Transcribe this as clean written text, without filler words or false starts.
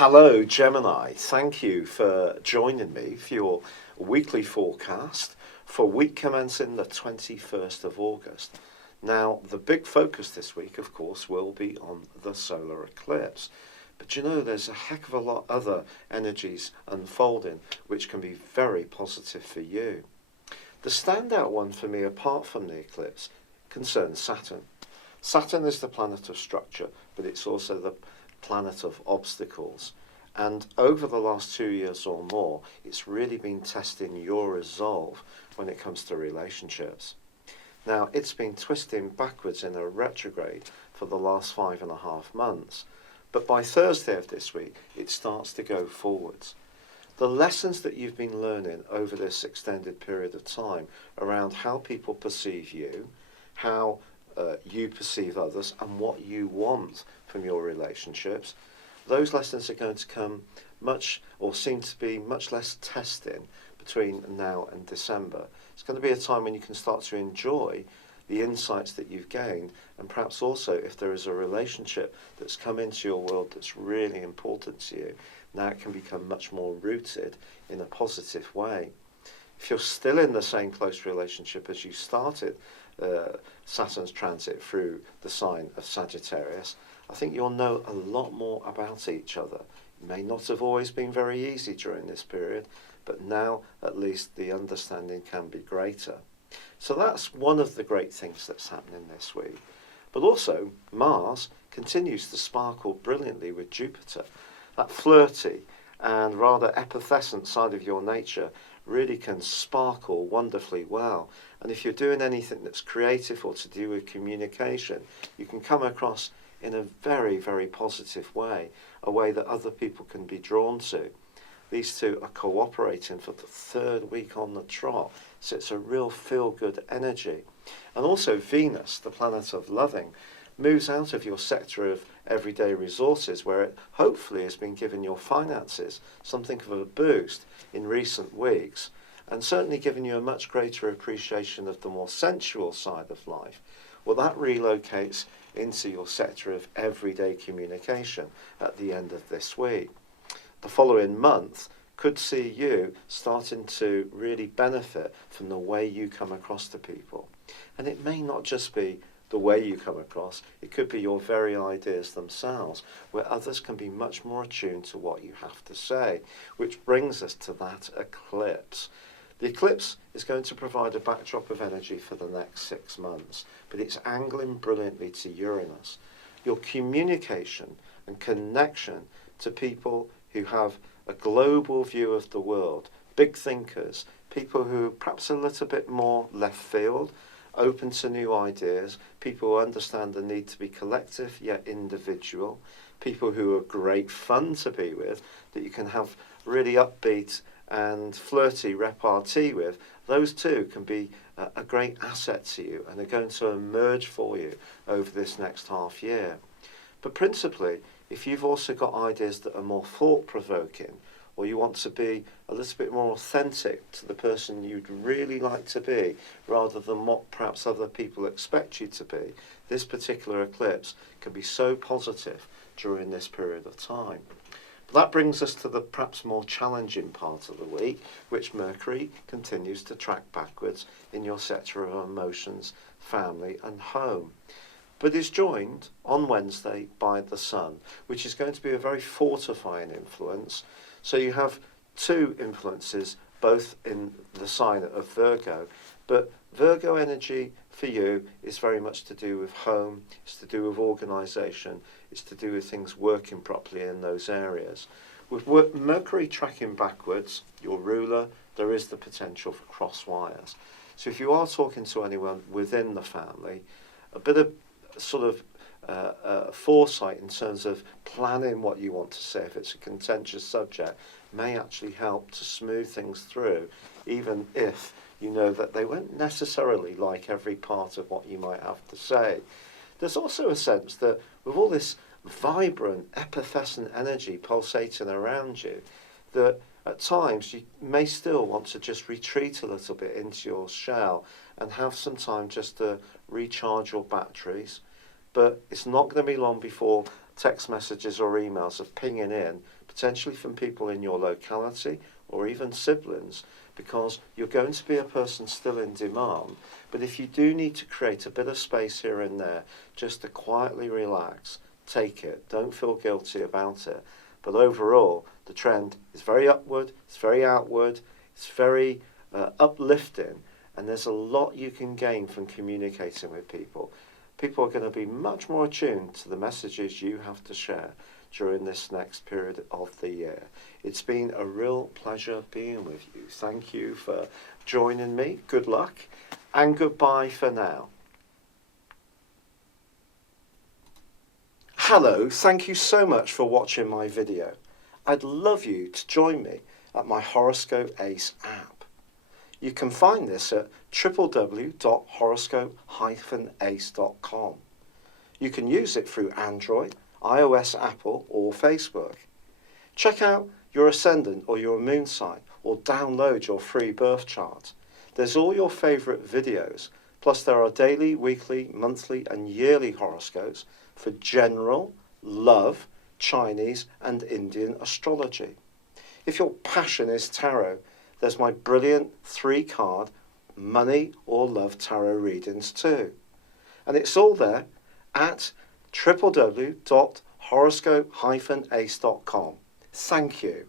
Hello, Gemini. Thank you for joining me for your weekly forecast for week commencing the 21st of August. Now, the big focus this week, of course, will be on the solar eclipse. But you know, there's a heck of a lot other energies unfolding which can be very positive for you. The standout one for me, apart from the eclipse, concerns Saturn. Saturn is the planet of structure, but it's also the planet of obstacles. And over the last 2 years or more, it's really been testing your resolve when it comes to relationships. Now, it's been twisting backwards in a retrograde for the last 5.5 months. But by Thursday of this week, it starts to go forwards. The lessons that you've been learning over this extended period of time around how people perceive you, how you perceive others, and what you want from your relationships, those lessons are going to come seem to be much less testing between now and December. It's going to be a time when you can start to enjoy the insights that you've gained, and perhaps also if there is a relationship that's come into your world that's really important to you, now it can become much more rooted in a positive way. If you're still in the same close relationship as you started Saturn's transit through the sign of Sagittarius, I think you'll know a lot more about each other. It may not have always been very easy during this period, but now at least the understanding can be greater. So that's one of the great things that's happening this week. But also, Mars continues to sparkle brilliantly with Jupiter. That flirty and rather effervescent side of your nature really can sparkle wonderfully well. And if you're doing anything that's creative or to do with communication, you can come across in a very, very positive way, a way that other people can be drawn to. These two are cooperating for the third week on the trot, so it's a real feel-good energy. And also Venus, the planet of loving, moves out of your sector of everyday resources, where it hopefully has been giving your finances something of a boost in recent weeks, and certainly giving you a much greater appreciation of the more sensual side of life. Well, that relocates into your sector of everyday communication at the end of this week. The following month could see you starting to really benefit from the way you come across to people. And it may not just be the way you come across, it could be your very ideas themselves, where others can be much more attuned to what you have to say, which brings us to that eclipse. The eclipse is going to provide a backdrop of energy for the next 6 months, but it's angling brilliantly to Uranus. Your communication and connection to people who have a global view of the world, big thinkers, people who perhaps a little bit more left field, open to new ideas, people who understand the need to be collective yet individual, people who are great fun to be with, that you can have really upbeat and flirty repartee with. Those two can be a great asset to you and are going to emerge for you over this next half year. But principally, if you've also got ideas that are more thought-provoking, or you want to be a little bit more authentic to the person you'd really like to be, rather than what perhaps other people expect you to be, this particular eclipse can be so positive during this period of time. But that brings us to the perhaps more challenging part of the week, which Mercury continues to track backwards in your sector of emotions, family and home. But is joined on Wednesday by the Sun, which is going to be a very fortifying influence. So you have two influences, both in the sign of Virgo, but Virgo energy for you is very much to do with home, it's to do with organisation, it's to do with things working properly in those areas. With Mercury tracking backwards, your ruler, there is the potential for cross wires. So if you are talking to anyone within the family, a bit of sort of foresight in terms of planning what you want to say if it's a contentious subject may actually help to smooth things through, even if you know that they won't necessarily like every part of what you might have to say. There's also a sense that with all this vibrant, effervescent energy pulsating around you, that at times you may still want to just retreat a little bit into your shell and have some time just to recharge your batteries. But it's not going to be long before text messages or emails are pinging in, potentially from people in your locality or even siblings, because you're going to be a person still in demand. But if you do need to create a bit of space here and there just to quietly relax, take it. Don't feel guilty about it. But overall, the trend is very upward, it's very outward, it's very uplifting, and there's a lot you can gain from communicating with people. People are going to be much more attuned to the messages you have to share during this next period of the year. It's been a real pleasure being with you. Thank you for joining me. Good luck and goodbye for now. Hello, thank you so much for watching my video. I'd love you to join me at my Horoscope Ace app. You can find this at www.horoscope-ace.com. You can use it through Android, iOS, Apple or Facebook. Check out your ascendant or your moon sign or download your free birth chart. There's all your favourite videos, plus there are daily, weekly, monthly and yearly horoscopes for general, love, Chinese and Indian astrology. If your passion is tarot, there's my brilliant 3-card money or love tarot readings too. And it's all there at www.horoscope-ace.com. Thank you.